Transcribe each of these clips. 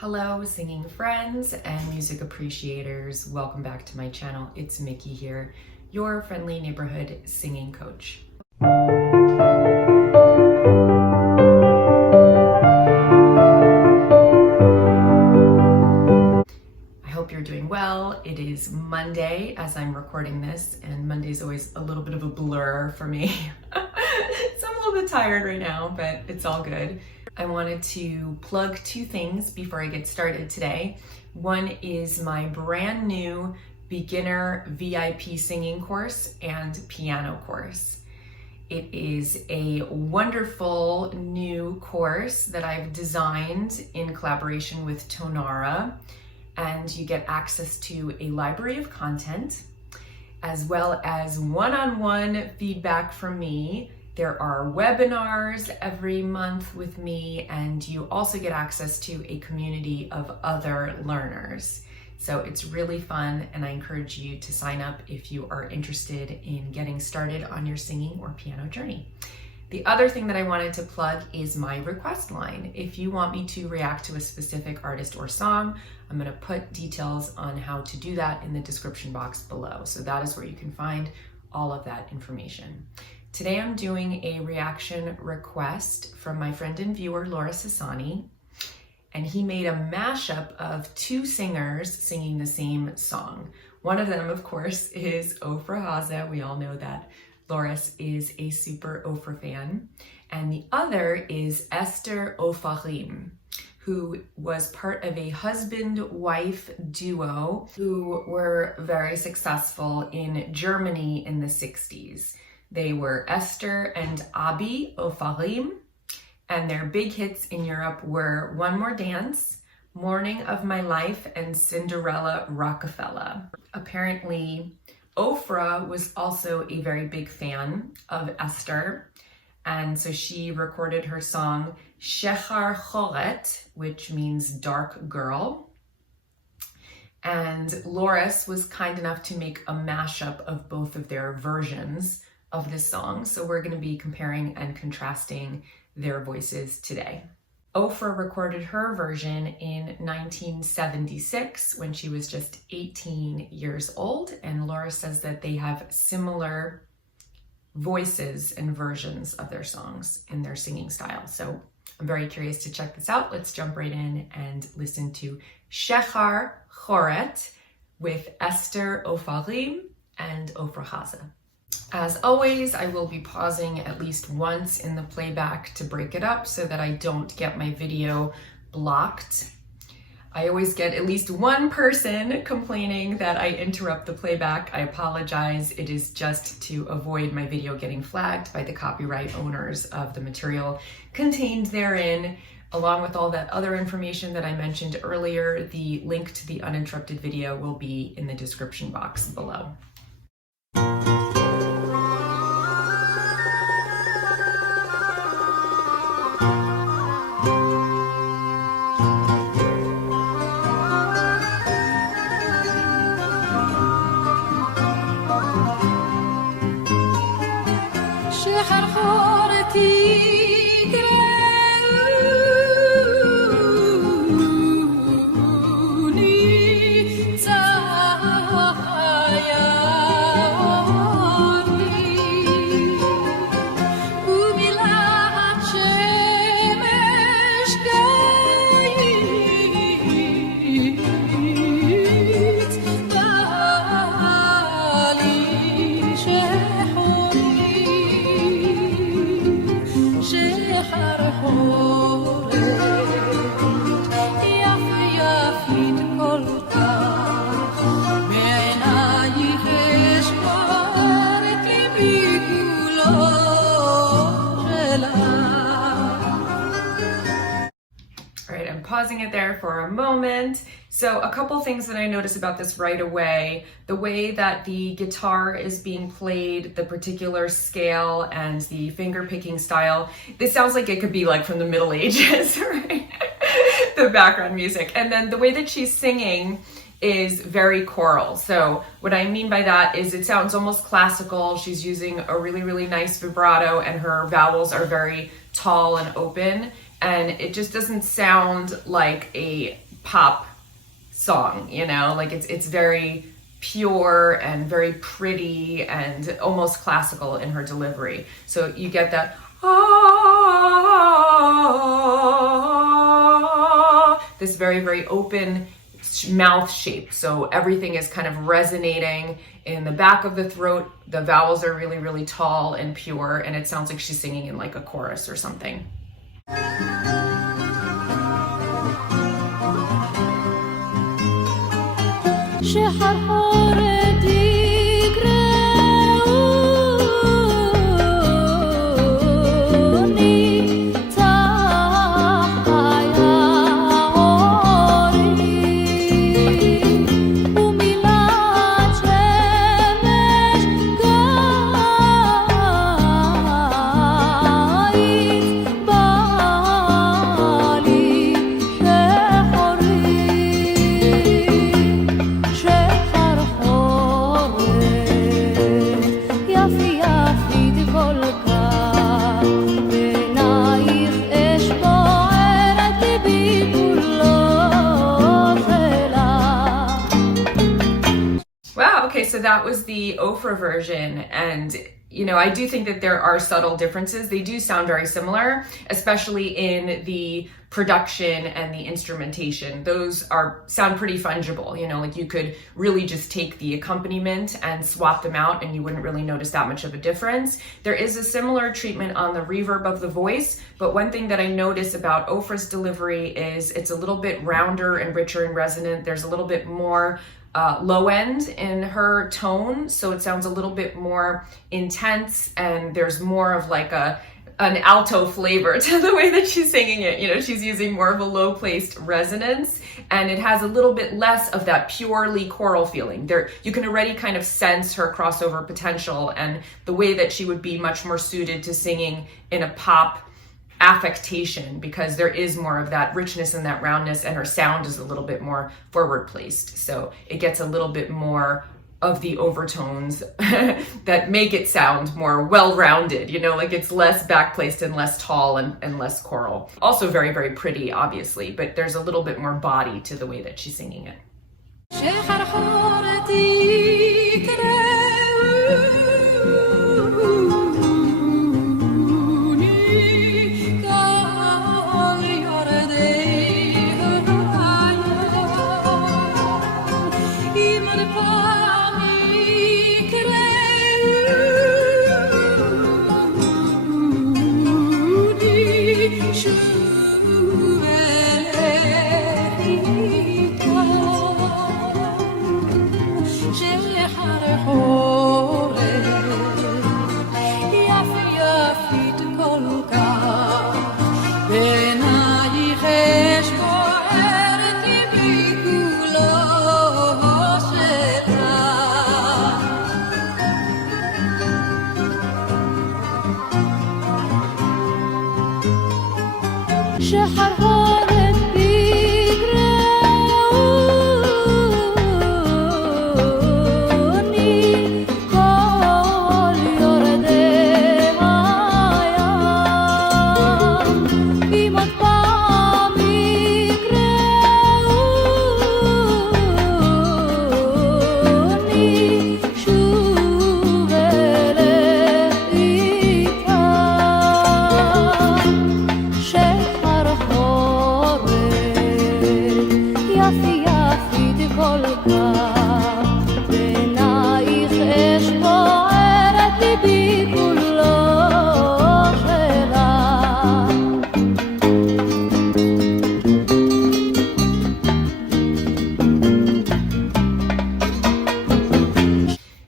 Hello, singing friends and music appreciators. Welcome back to my channel. It's Mickey here, your friendly neighborhood singing coach. I hope you're doing well. It is Monday as I'm recording this, and Monday's always a little bit of a blur for me. So I'm a little bit tired right now, but it's all good. I wanted to plug two things before I get started today. One is my brand new beginner VIP singing course and piano course. It is a wonderful new course that I've designed in collaboration with Tonara, and you get access to a library of content as well as one-on-one feedback from me. There are webinars every month with me, and you also get access to a community of other learners. So it's really fun, and I encourage you to sign up if you are interested in getting started on your singing or piano journey. The other thing that I wanted to plug is my request line. If you want me to react to a specific artist or song, I'm going to put details on how to do that in the description box below. So that is where you can find all of that information. Today I'm doing a reaction request from my friend and viewer, Laura Sassani, and he made a mashup of two singers singing the same song. One of them, of course, is Ofra Haza. We all know that Loris is a super Ofra fan. And the other is Esther Ofarim, who was part of a husband-wife duo who were very successful in Germany in the 60s. They were Esther and Abi Ofarim, and their big hits in Europe were One More Dance, Morning of My Life, and Cinderella Rockefeller. Apparently, Ofra was also a very big fan of Esther, and so she recorded her song Shecharchoret, which means dark girl. And Loris was kind enough to make a mashup of both of their versions of this song. So we're going to be comparing and contrasting their voices today. Ofra recorded her version in 1976 when she was just 18 years old, and Laura says that they have similar voices and versions of their songs in their singing style. So I'm very curious to check this out. Let's jump right in and listen to Shecharchoret with Esther Ofarim and Ofra Haza. As always, I will be pausing at least once in the playback to break it up so that I don't get my video blocked. I always get at least one person complaining that I interrupt the playback. I apologize. It is just to avoid my video getting flagged by the copyright owners of the material contained therein. Along with all that other information that I mentioned earlier, the link to the uninterrupted video will be in the description box below. Pausing it there for a moment. So a couple things that I notice about this right away: the way that the guitar is being played, the particular scale, and the finger picking style. This sounds like it could be like from the Middle Ages, right? The background music. And then the way that she's singing is very choral. So what I mean by that is it sounds almost classical. She's using a really, really nice vibrato, and her vowels are very tall and open. And it just doesn't sound like a pop song, you know, like it's very pure and very pretty and almost classical in her delivery. So you get that this very, very open mouth shape. So everything is kind of resonating in the back of the throat. The vowels are really, really tall and pure, and it sounds like she's singing in like a chorus or something. Shecharchoret יקראוני צחי האורים ומילת שמש קיץ בא לי Okay, so that was the Ofra version, and you know, I do think that there are subtle differences. They do sound very similar, especially in the production and the instrumentation. Those sound pretty fungible, you know, like you could really just take the accompaniment and swap them out and you wouldn't really notice that much of a difference. There is a similar treatment on the reverb of the voice, but one thing that I notice about Ofra's delivery is it's a little bit rounder and richer and resonant. There's a little bit more low end in her tone, so it sounds a little bit more intense, and there's more of like an alto flavor to the way that she's singing it. You know, she's using more of a low placed resonance, and it has a little bit less of that purely choral feeling. There, you can already kind of sense her crossover potential and the way that she would be much more suited to singing in a pop affectation, because there is more of that richness and that roundness, and her sound is a little bit more forward placed, so it gets a little bit more of the overtones that make it sound more well-rounded, you know, like it's less back-placed and less tall and less choral. Also very, very pretty, obviously, but there's a little bit more body to the way that she's singing it. Shecharchoret יקראוני כל יורדי הים אם עוד פעם יקראוני שוב אלך איתם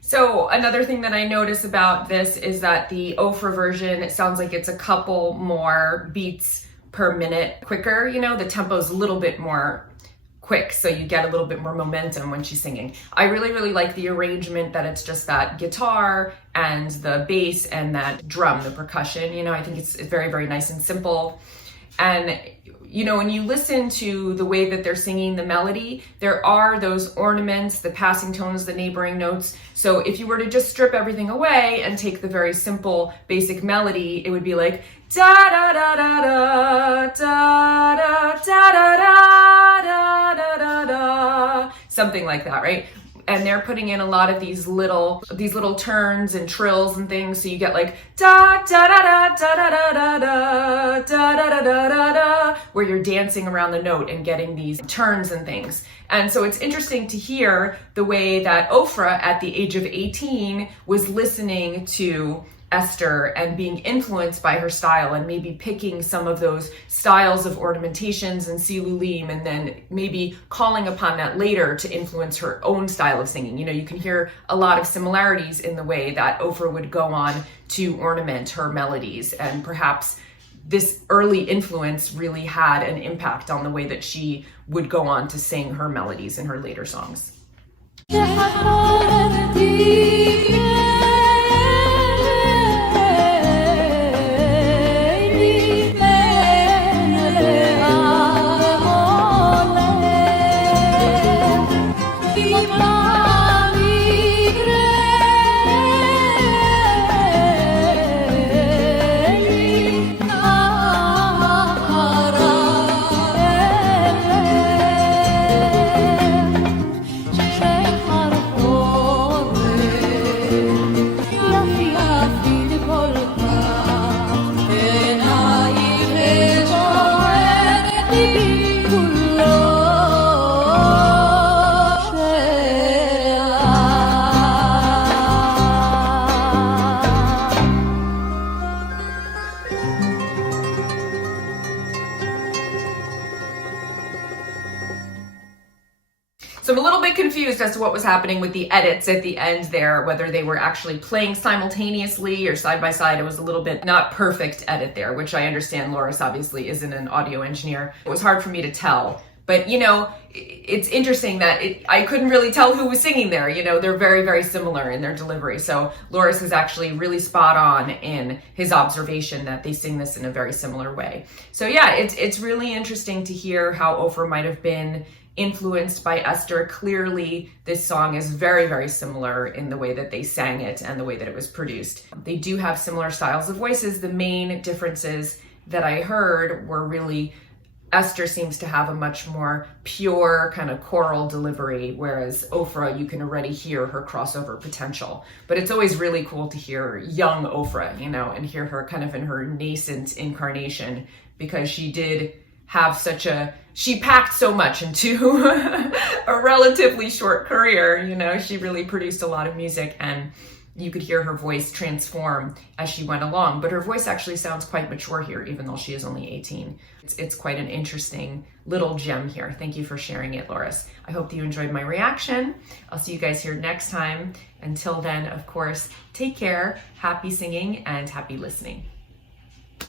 So another thing that I notice about this is that the Ofra version, it sounds like it's a couple more beats per minute quicker. You know, the tempo is a little bit more quick, so you get a little bit more momentum when she's singing. I really, really like the arrangement that it's just that guitar and the bass and that drum, the percussion. You know, I think it's very, very nice and simple. And you know, when you listen to the way that they're singing the melody, there are those ornaments, the passing tones, the neighboring notes. So if you were to just strip everything away and take the very simple basic melody, it would be like da da da da da da da da da da. something like that, right? And they're putting in a lot of these little turns and trills and things. So you get like da da da da da da da da da da da da da, where you're dancing around the note and getting these turns and things. And so it's interesting to hear the way that Ofra at the age of 18 was listening to Esther and being influenced by her style and maybe picking some of those styles of ornamentations and silulim, and then maybe calling upon that later to influence her own style of singing. You know, you can hear a lot of similarities in the way that Ofra would go on to ornament her melodies, and perhaps this early influence really had an impact on the way that she would go on to sing her melodies in her later songs. So I'm a little bit confused as to what was happening with the edits at the end there, whether they were actually playing simultaneously or side by side. It was a little bit not perfect edit there, which I understand Loris obviously isn't an audio engineer. It was hard for me to tell. But, you know, it's interesting that I couldn't really tell who was singing there. You know, they're very, very similar in their delivery. So Loris is actually really spot on in his observation that they sing this in a very similar way. So yeah, it's really interesting to hear how Ofra might have been influenced by Esther. Clearly, this song is very, very similar in the way that they sang it and the way that it was produced. They do have similar styles of voices. The main differences that I heard were really Esther seems to have a much more pure kind of choral delivery, whereas Ofra, you can already hear her crossover potential. But it's always really cool to hear young Ofra, you know, and hear her kind of in her nascent incarnation, because she did have she packed so much into a relatively short career. You know, she really produced a lot of music, and you could hear her voice transform as she went along. But her voice actually sounds quite mature here, even though she is only 18. It's quite an interesting little gem here. Thank you for sharing it, Loris. I hope that you enjoyed my reaction. I'll see you guys here next time. Until then, of course, take care, happy singing, and happy listening.